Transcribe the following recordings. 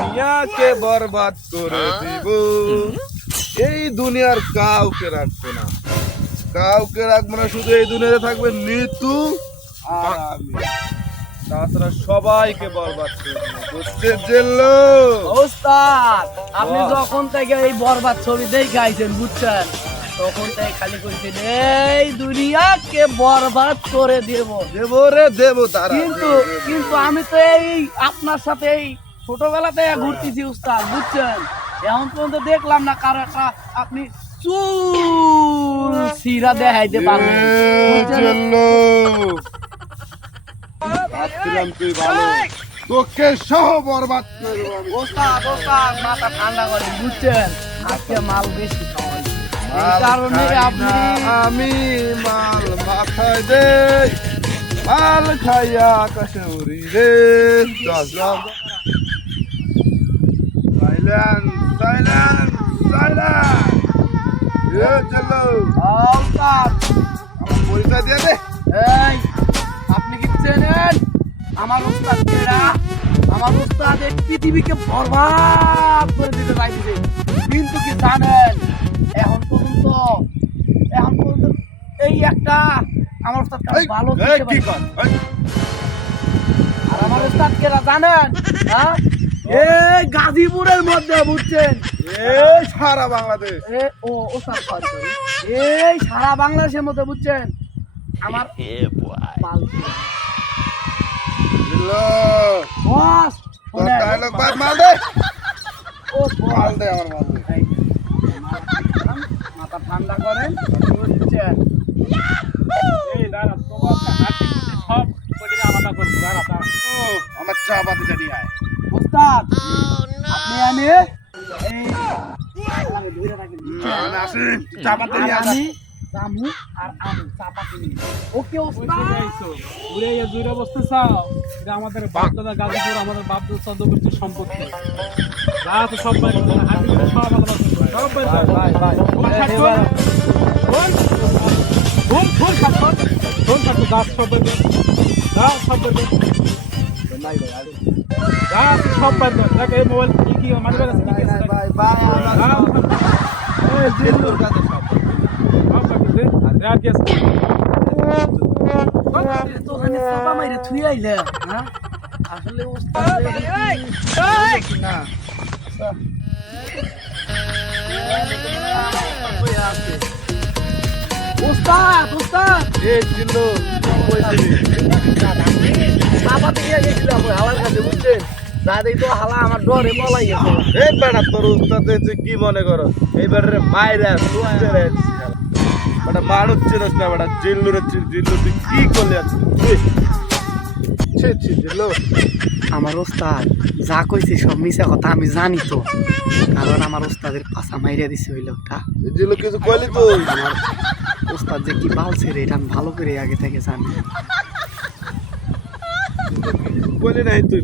দুনিয়াকে বরবাদ করে দিব। এই দুনিয়ার কাউকে রাখব না। কাউকে রাখব না শুধু এই দুনিয়াতে থাকবে নিতু আর আমি। তাছাড়া সবাইকে বরবাদ করে দিব। বুঝতে ওস্তাদ আপনি যখন থেকে এই বরবাদ ছবি দেখে আইছেন বুঝছেন? তখন থেকে খালি কইছেন এই দুনিয়াকে বরবাদ করে দেব। দেব রে দেব তারা কিন্তু কিন্তু আমি তো এই আপনার সাথে এই ছোটবেলাতে ঘুরতেছি উস্তাদ বুঝছেন? এখন পর্যন্ত দেখলাম না কারও একটা আপনি চুল সিরা দেখাইতে? জেল্লো ভাবছিলাম তুই ভালো। তোকে সহ বরবাদ। ওস্তাদ ওস্তাদ মাথা ঠান্ডা করেন বুঝছেন? আজকে মাল বেশি কারণে আপনি আমি মাল মাথায় দে মাল খাইয়া আকাশে উড়ি রে। সাইলেন্স সাইলেন্স সাইলেন্স এ চলো ওস্তাদ আমার পরিচয় দিয়ে দে। এই আপনি কি চেনেন? আমার উস্তাদ কেডা আমার উস্তাদ এই পৃথিবীকে বরবাদ করে দিতে চাইছে কিন্তু কি জানেন? এখন পর্যন্ত এখন পর্যন্ত এই একটা আমার উস্তাদ ভালো। আর আমার উস্তাদ কেডা জানেন? হ্যাঁ? এই গাজীপুরের মধ্যে বুঝছেন? এই সারা বাংলাদেশ। এ ও sorry। এই সারা বাংলাদেশের মধ্যে বুঝছেন? আমার বস মাল দে। ও মাল দে আমার মাল দে। মাথা ঠান্ডা করেন বুঝছেন ও, আমার চা পাতিটা নিয়ে আয় ওস্তাদ আপনি আমি আমি আমি পাতি আর নিয়ে আয় আমি রামু আর আমি চাপাতি নিয়ে। আমাদের বাপদাদা গাজীপুর আমাদের চন্দ্রপুর সম্পত্তি। আছে সব হাতি ফুল থাকতো থাকতো গাছ সব যা সব আছে সব বাইরে দেখ এই মোবাইল কি কি মানে আছে কি কি আছে ভাই ভাই যা, এই জিল্লুর কাছে সব। সব বাইরে দে আর তো ওখানে চাপা মাইরে থুই আইলে হ্যাঁ আসলে ওস্তাদ না। ওস্তাদ ওস্তাদ। এই জিল্লু কইছিলি হালার কাছে বুঝছেন? তো হালা আমার ডরে পলাই গেছে। এই বেটা তোর উস্তাদ কি মনে করো? এই বেটারে মাইরা সুন্দর বেটা মানুষ চিনস না বেটা জিল্লুর জিল্লু তুই কি করলি আজকে? তুই ছি ছি জিল্লু। আমার ওস্তাদ যা কইছে সব মিছা কথা আমি জানি তো। কারণ আমার ওস্তাদের পাশা মাইরা দিছে ওই লোকটা। কিছু কইলি তো আমার ওস্তাদ যে কি বালছে রে এটা আমি ভালো করে আগে থেকে জানি। কইলি নাই তুই।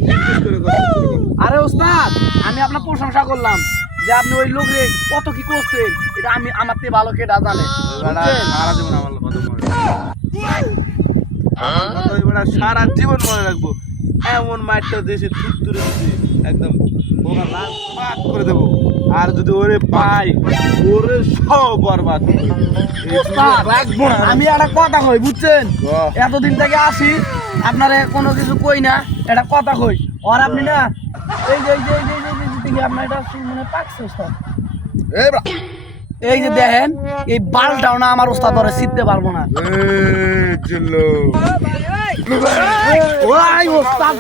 আরে ওস্তাদ আমি আপনার প্রশংসা করলাম যে আপনি ওই লোকে কত কি করছেন এটা আমি আমার থেকে ভালো কেটা জানে? সারা জীবন আমার কথা মনে সারা জীবন মনে রাখব এমন মাইটটা দিয়েছি তুত্তুরে দিছি একদম ওরা লাল পাক করে দেবো। আর যদি ওরে পাই ওরে সব বরবাদ রাখব না আমি একটা কথা কই বুঝছেন? এতদিন থেকে আসি আপনারে কোনো কিছু কই না এটা কথা কই। আর আপনি না এই যে এই যে এই যে দেখি আপনার এটা মানে পাকছে ওস্তাদ। এই বেটা এই যে দেখেন এই বালটাও না আমার ওস্তাদ ধরে শিখতে পারব না। ওই ওস্তাদ।